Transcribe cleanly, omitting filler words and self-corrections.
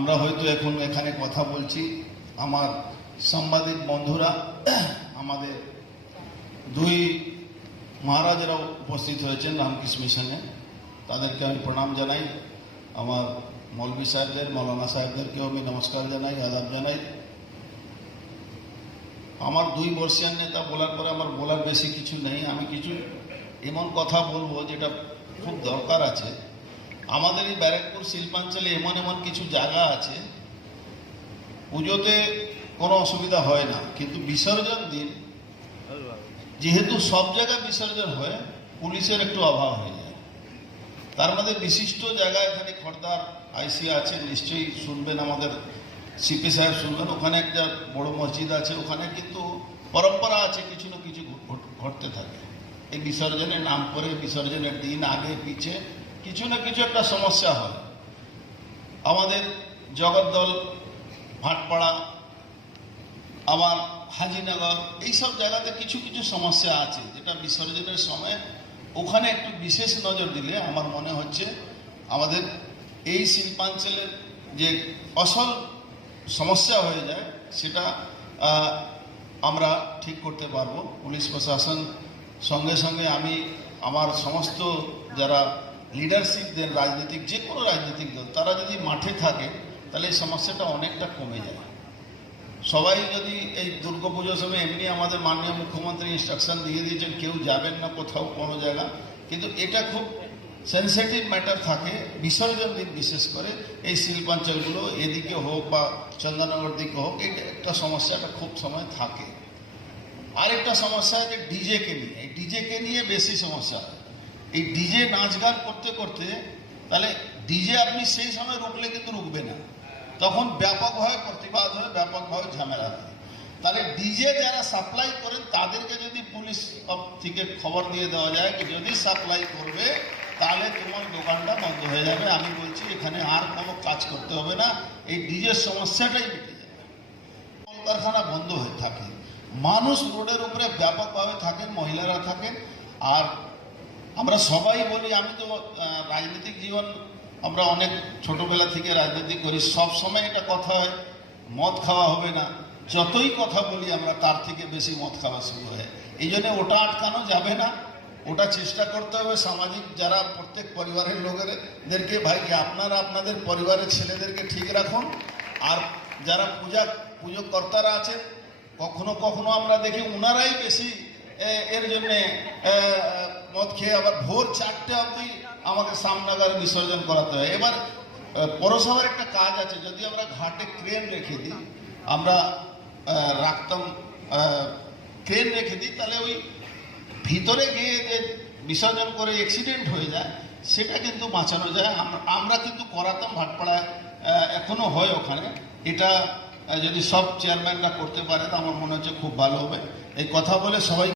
আমরা হয়তো এখন এখানে কথা বলছি, আমার সাংবাদিক বন্ধুরা, আমাদের দুই মহারাজরাও উপস্থিত হয়েছেন রামকৃষ্ণ মিশনে, তাদেরকে আমি প্রণাম জানাই। আমার মৌলভী সাহেবদের, মৌলানা সাহেবদেরকেও আমি নমস্কার জানাই, আদাব জানাই। আমার 2 বর্ষীয় নেতা বলার পরে আমার বলার বেশি কিছু নেই। আমি কিছু এমন কথা বলবো যেটা খুব দরকার আছে। আমাদের এই ব্যারাকপুর শিল্পাঞ্চলে এমন এমন কিছু জায়গা আছে, পুজোতে কোনো অসুবিধা হয় না, কিন্তু বিসর্জন দিন যেহেতু সব জায়গায় বিসর্জন হয়, পুলিশের একটু অভাব হয়ে যায়। তার মধ্যে বিশিষ্ট জায়গা এখানে খড়দার আইসি আছে, নিশ্চয়ই শুনবেন, আমাদের সিপি সাহেব শুনবেন। ওখানে একটা বড় মসজিদ আছে, ওখানে কিন্তু পরম্পরা আছে, কিছু না কিছু ঘটতে থাকে। এই বিসর্জনের নাম করে বিসর্জনের দিন আগে পিছে কিছু না কিছু একটা সমস্যা হয়। আমাদের জগদ্দল, ভাটপাড়া, আবার হাজিনগর, এইসব জায়গাতে কিছু কিছু সমস্যা আছে, যেটা বিসর্জনের সময় ওখানে একটু বিশেষ নজর দিলে আমার মনে হচ্ছে আমাদের এই শিল্পাঞ্চলের যে আসল সমস্যা হয়ে যায় সেটা আমরা ঠিক করতে পারবো। পুলিশ প্রশাসন সঙ্গে সঙ্গে আমি আমার সমস্ত যারা লিডারশিপ দেন, রাজনৈতিক যে কোনো রাজনৈতিক দল, তারা যদি মাঠে থাকে তাহলে এই সমস্যাটা অনেকটা কমে যায়। সবাই যদি এই দুর্গাপুজোর সময় এমনি আমাদের মাননীয় মুখ্যমন্ত্রী ইনস্ট্রাকশন দিয়ে দিয়েছেন কেউ যাবেন না কোথাও কোনো জায়গা, কিন্তু এটা খুব সেন্সিটিভ ম্যাটার থাকে বিসর্জন দিন, বিশেষ করে এই শিল্পাঞ্চলগুলো এদিকে হোক বা চন্দননগর দিকে হোক, এটা একটা সমস্যাটা খুব সময় থাকে। আরেকটা সমস্যা যে ডিজেকে নিয়ে, এই ডিজেকে নিয়ে বেশি সমস্যা। এই ডিজে নাচ গান করতে করতে, তাহলে ডিজে আপনি সেই সময় রুকলে কিন্তু রুকবে না, তখন ব্যাপকভাবে প্রতিবাদ হয়, ব্যাপকভাবে ঝামেলা হয়। তাহলে ডিজে যারা সাপ্লাই করেন তাদেরকে যদি পুলিশ থেকে খবর দিয়ে দেওয়া যায় যে যদি সাপ্লাই করবে তাহলে তোমার দোকানটা বন্ধ হয়ে যাবে, আমি বলছি এখানে আর কোনো কাজ করতে হবে না, এই ডিজের সমস্যাটাই মিটে যাবে। কলকারখানা বন্ধ হয়ে থাকে, মানুষ রোডের উপরে ব্যাপকভাবে থাকেন, মহিলারা থাকেন। আর আমরা সবাই বলি, আমি তো রাজনৈতিক জীবন, আমরা অনেক ছোটবেলা থেকে রাজনীতি করি, সব সময় এটা কথা হয় মদ খাওয়া হবে না। যতই কথা বলি আমরা তার থেকে বেশি মদ খাওয়া শুরু হয়। এই জন্য ওটা আটকানো যাবে না, ওটা চেষ্টা করতে হবে। সামাজিক যারা প্রত্যেক পরিবারের লোকেদেরকে, ভাই আপনারা আপনাদের পরিবারের ছেলেদেরকে ঠিক রাখুন। আর যারা পুজো কর্তারা আছে, কখনো কখনো আমরা দেখি ওনারাই বেশি এর জন্যে মদ খেয়ে আবার ভোর 4টে অবধি আমাকে সামনাগার বিসর্জন করাতে হয়। এবার পৌরসভার একটা কাজ আছে, যদি আমরা ঘাটে ক্রেন রেখে দিই, আমরা রাখতাম ক্রেন রেখে দিই, তাহলে ওই ভিতরে গিয়ে যে বিসর্জন করে অ্যাক্সিডেন্ট হয়ে যায় সেটা কিন্তু বাঁচানো যায়। আমরা কিন্তু করাতাম ভাটপাড়ায়, এখনো হয় ওখানে। এটা যদি সব চেয়ারম্যানরা করতে পারে তো আমার মনে হচ্ছে খুব ভালো হবে। এই কথা বলে সবাই